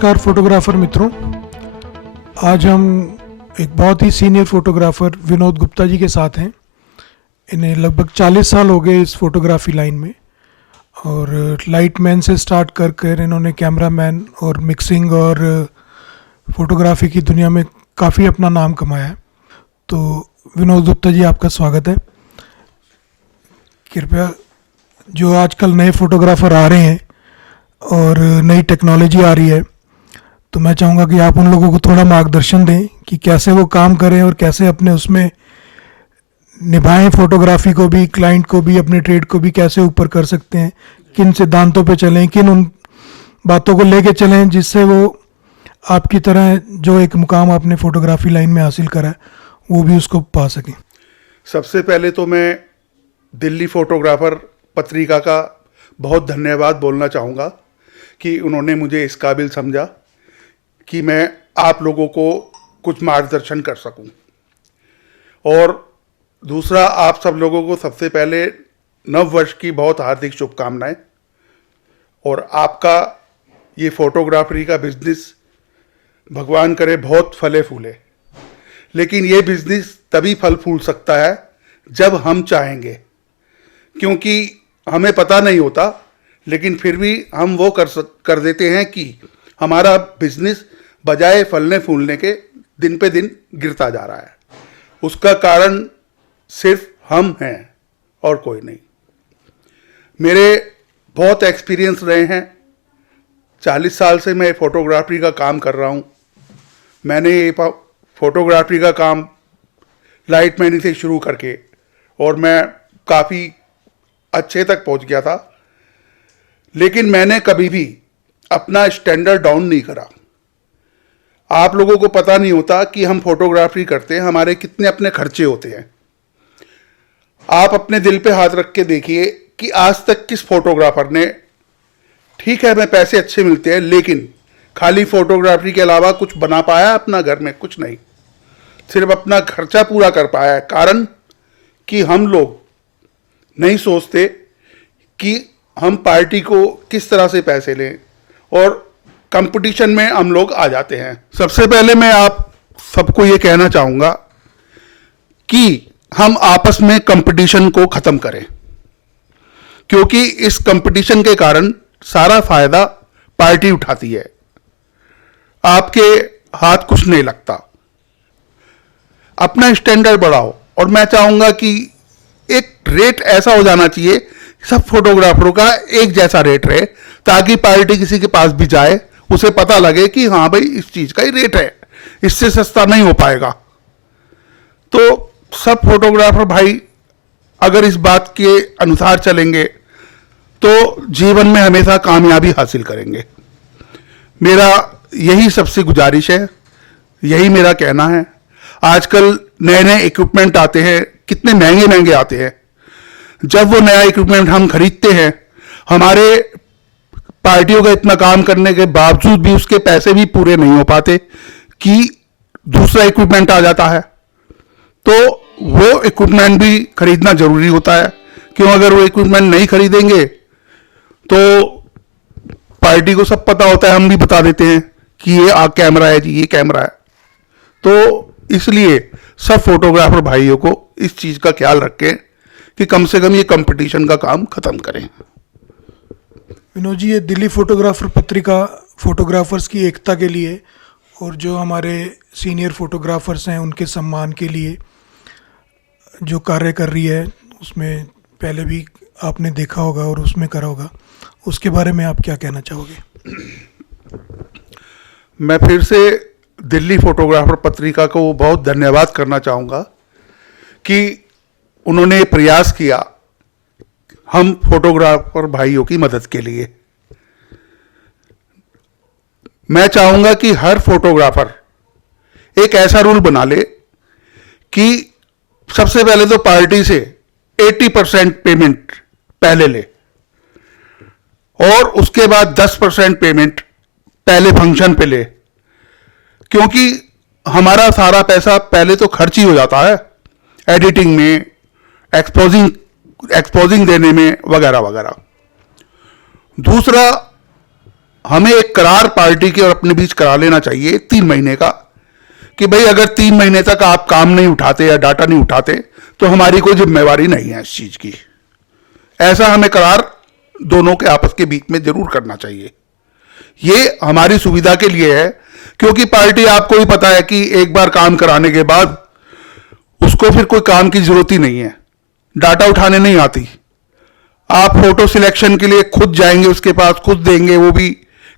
नमस्कार फोटोग्राफर मित्रों, आज हम एक बहुत ही सीनियर फोटोग्राफर विनोद गुप्ता जी के साथ हैं। इन्हें लगभग 40 साल हो गए इस फोटोग्राफी लाइन में और लाइटमैन से स्टार्ट कर इन्होंने कैमरामैन और मिक्सिंग और फोटोग्राफी की दुनिया में काफ़ी अपना नाम कमाया है। तो विनोद गुप्ता जी, आपका स्वागत है। कृपया जो आजकल नए फोटोग्राफर आ रहे हैं और नई टेक्नोलॉजी आ रही है, तो मैं चाहूँगा कि आप उन लोगों को थोड़ा मार्गदर्शन दें कि कैसे वो काम करें और कैसे अपने उसमें निभाएं, फोटोग्राफी को भी, क्लाइंट को भी, अपने ट्रेड को भी कैसे ऊपर कर सकते हैं, किन सिद्धांतों पे चलें, किन उन बातों को लेके चलें जिससे वो आपकी तरह जो एक मुकाम आपने फोटोग्राफी लाइन में हासिल करा है वो भी उसको पा सकें। सबसे पहले तो मैं दिल्ली फोटोग्राफर पत्रिका का बहुत धन्यवाद बोलना चाहूँगा कि उन्होंने मुझे इस काबिल समझा कि मैं आप लोगों को कुछ मार्गदर्शन कर सकूं। और दूसरा, आप सब लोगों को सबसे पहले नव वर्ष की बहुत हार्दिक शुभकामनाएं। और आपका ये फोटोग्राफरी का बिजनेस भगवान करे बहुत फले फूले, लेकिन ये बिजनेस तभी फल फूल सकता है जब हम चाहेंगे, क्योंकि हमें पता नहीं होता, लेकिन फिर भी हम वो कर देते हैं कि हमारा बिजनेस बजाय फलने फूलने के दिन पे दिन गिरता जा रहा है। उसका कारण सिर्फ हम हैं और कोई नहीं। मेरे बहुत एक्सपीरियंस रहे हैं, 40 साल से मैं फोटोग्राफी का काम कर रहा हूँ। मैंने ये फोटोग्राफी का काम लाइटमैन से शुरू करके और मैं काफ़ी अच्छे तक पहुंच गया था, लेकिन मैंने कभी भी अपना स्टैंडर्ड डाउन नहीं करा। आप लोगों को पता नहीं होता कि हम फोटोग्राफी करते हैं, हमारे कितने अपने खर्चे होते हैं। आप अपने दिल पे हाथ रख के देखिए कि आज तक किस फोटोग्राफर ने, ठीक है मैं पैसे अच्छे मिलते हैं, लेकिन खाली फोटोग्राफी के अलावा कुछ बना पाया अपना घर में? कुछ नहीं, सिर्फ अपना खर्चा पूरा कर पाया है। कारण कि हम लोग नहीं सोचते कि हम पार्टी को किस तरह से पैसे लें और कंपटीशन में हम लोग आ जाते हैं। सबसे पहले मैं आप सबको ये कहना चाहूँगा कि हम आपस में कंपटीशन को ख़त्म करें, क्योंकि इस कंपटीशन के कारण सारा फायदा पार्टी उठाती है, आपके हाथ कुछ नहीं लगता। अपना स्टैंडर्ड बढ़ाओ। और मैं चाहूँगा कि एक रेट ऐसा हो जाना चाहिए, सब फोटोग्राफरों का एक जैसा रेट रहे, ताकि पार्टी किसी के पास भी जाए उसे पता लगे कि हाँ भाई इस चीज़ का ही रेट है, इससे सस्ता नहीं हो पाएगा। तो सब फोटोग्राफर भाई अगर इस बात के अनुसार चलेंगे तो जीवन में हमेशा कामयाबी हासिल करेंगे। मेरा यही सबसे गुजारिश है, यही मेरा कहना है। आजकल नए नए इक्विपमेंट आते हैं, कितने महंगे महंगे आते हैं। जब वो नया इक्विपमेंट हम खरीदते हैं, हमारे पार्टियों का इतना काम करने के बावजूद भी उसके पैसे भी पूरे नहीं हो पाते कि दूसरा इक्विपमेंट आ जाता है। तो वो इक्विपमेंट भी खरीदना जरूरी होता है, क्यों? अगर वो इक्विपमेंट नहीं खरीदेंगे तो पार्टी को सब पता होता है, हम भी बता देते हैं कि ये कैमरा है जी, ये कैमरा है। तो इसलिए सब फोटोग्राफर भाइयों को इस चीज़ का ख्याल रखें कि कम से कम ये कंपटीशन का काम खत्म करें। विनोद जी, ये दिल्ली फोटोग्राफर पत्रिका फोटोग्राफर्स की एकता के लिए और जो हमारे सीनियर फोटोग्राफर्स हैं उनके सम्मान के लिए जो कार्य कर रही है, उसमें पहले भी आपने देखा होगा और उसमें करा होगा, उसके बारे में आप क्या कहना चाहोगे? मैं फिर से दिल्ली फोटोग्राफर पत्रिका को बहुत धन्यवाद करना चाहूँगा कि उन्होंने प्रयास किया हम फोटोग्राफर भाइयों की मदद के लिए। मैं चाहूँगा कि हर फोटोग्राफर एक ऐसा रूल बना ले कि सबसे पहले तो पार्टी से 80% पेमेंट पहले ले और उसके बाद 10% पेमेंट पहले फंक्शन पे ले, क्योंकि हमारा सारा पैसा पहले तो खर्च ही हो जाता है एडिटिंग में, एक्सपोजिंग देने में, वगैरह वगैरह। दूसरा, हमें एक करार पार्टी के और अपने बीच करा लेना चाहिए 3 महीने का, कि भाई अगर 3 महीने तक आप काम नहीं उठाते या डाटा नहीं उठाते तो हमारी कोई जिम्मेवारी नहीं है इस चीज की। ऐसा हमें करार दोनों के आपस के बीच में जरूर करना चाहिए। ये हमारी सुविधा के लिए है, क्योंकि पार्टी आपको ही पता है कि एक बार काम कराने के बाद उसको फिर कोई काम की जरूरत ही नहीं है, डाटा उठाने नहीं आती। आप फोटो सिलेक्शन के लिए खुद जाएंगे उसके पास, खुद देंगे, वो भी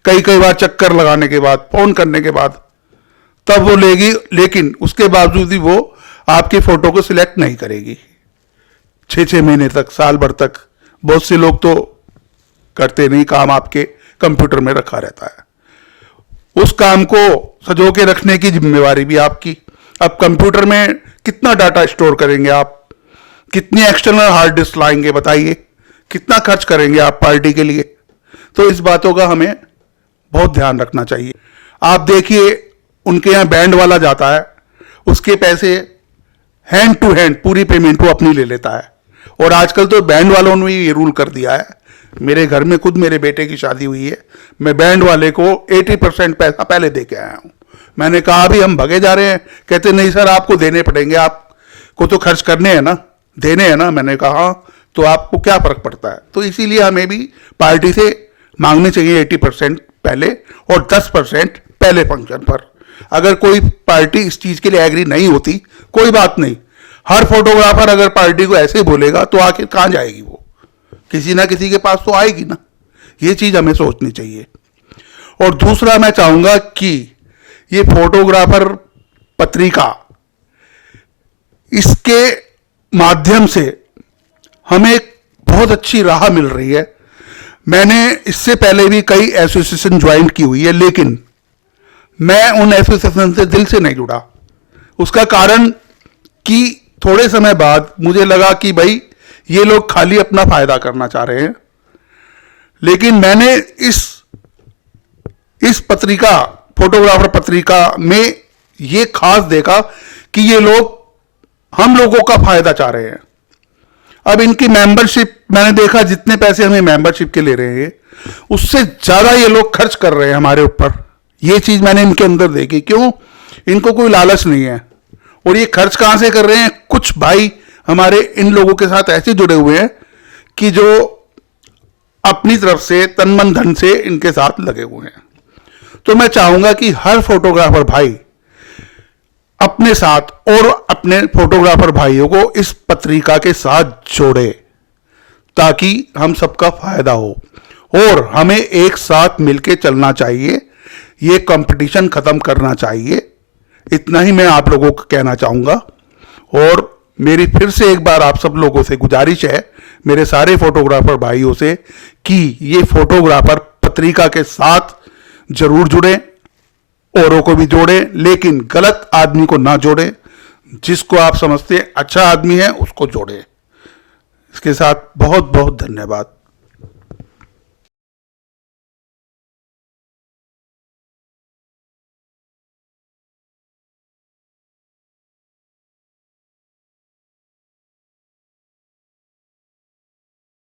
कई कई बार चक्कर लगाने के बाद, फोन करने के बाद, तब वो लेगी, लेकिन उसके बावजूद भी वो आपकी फोटो को सिलेक्ट नहीं करेगी 6-6 महीने तक, साल भर तक। बहुत से लोग तो करते नहीं, काम आपके कंप्यूटर में रखा रहता है। उस काम को सजो के रखने की जिम्मेवारी भी आपकी। अब कंप्यूटर में कितना डाटा स्टोर करेंगे आप, कितनी एक्सटर्नल हार्ड डिस्क लाएंगे बताइए, कितना खर्च करेंगे आप पार्टी के लिए। तो इस बातों का हमें बहुत ध्यान रखना चाहिए। आप देखिए उनके यहाँ बैंड वाला जाता है, उसके पैसे हैंड टू हैंड पूरी पेमेंट वो अपनी ले लेता है। और आजकल तो बैंड वालों ने ये रूल कर दिया है, मेरे घर में खुद मेरे बेटे की शादी हुई है, मैं बैंड वाले को 80% पैसा पहले दे के आया हूं। मैंने कहा अभी हम भगे जा रहे हैं, कहते नहीं सर आपको देने पड़ेंगे, आपको तो खर्च करने हैं ना, देने हैं ना। मैंने कहा हाँ, तो आपको क्या फर्क पड़ता है। तो इसीलिए हमें भी पार्टी से मांगने चाहिए 80% पहले और 10% पहले फंक्शन पर। अगर कोई पार्टी इस चीज के लिए एग्री नहीं होती, कोई बात नहीं, हर फोटोग्राफर अगर पार्टी को ऐसे बोलेगा तो आखिर कहां जाएगी वो, किसी ना किसी के पास तो आएगी ना। ये चीज हमें सोचनी चाहिए। और दूसरा मैं चाहूंगा कि ये फोटोग्राफर पत्रिका, इसके माध्यम से हमें बहुत अच्छी राह मिल रही है। मैंने इससे पहले भी कई एसोसिएशन ज्वाइन की हुई है, लेकिन मैं उन एसोसिएशन से दिल से नहीं जुड़ा। उसका कारण कि थोड़े समय बाद मुझे लगा कि भाई ये लोग खाली अपना फायदा करना चाह रहे हैं। लेकिन मैंने इस पत्रिका, फोटोग्राफर पत्रिका में ये खास देखा कि ये लोग हम लोगों का फायदा चाह रहे हैं। अब इनकी मेंबरशिप मैंने देखा, जितने पैसे हमें मेंबरशिप के ले रहे हैं उससे ज्यादा ये लोग खर्च कर रहे हैं हमारे ऊपर। ये चीज मैंने इनके अंदर देखी। क्यों? इनको कोई लालच नहीं है। और ये खर्च कहां से कर रहे हैं? कुछ भाई हमारे इन लोगों के साथ ऐसे जुड़े हुए हैं कि जो अपनी तरफ से तन मन धन से इनके साथ लगे हुए हैं। तो मैं चाहूंगा कि हर फोटोग्राफर भाई अपने साथ और अपने फोटोग्राफर भाइयों को इस पत्रिका के साथ जोड़े, ताकि हम सबका फायदा हो। और हमें एक साथ मिलके चलना चाहिए, ये कंपटीशन खत्म करना चाहिए। इतना ही मैं आप लोगों को कहना चाहूंगा। और मेरी फिर से एक बार आप सब लोगों से गुजारिश है, मेरे सारे फोटोग्राफर भाइयों से, कि ये फोटोग्राफर पत्रिका के साथ जरूर जुड़े, औरों को भी जोड़े, लेकिन गलत आदमी को ना जोड़े। जिसको आप समझते अच्छा आदमी है उसको जोड़े। इसके साथ बहुत बहुत धन्यवाद।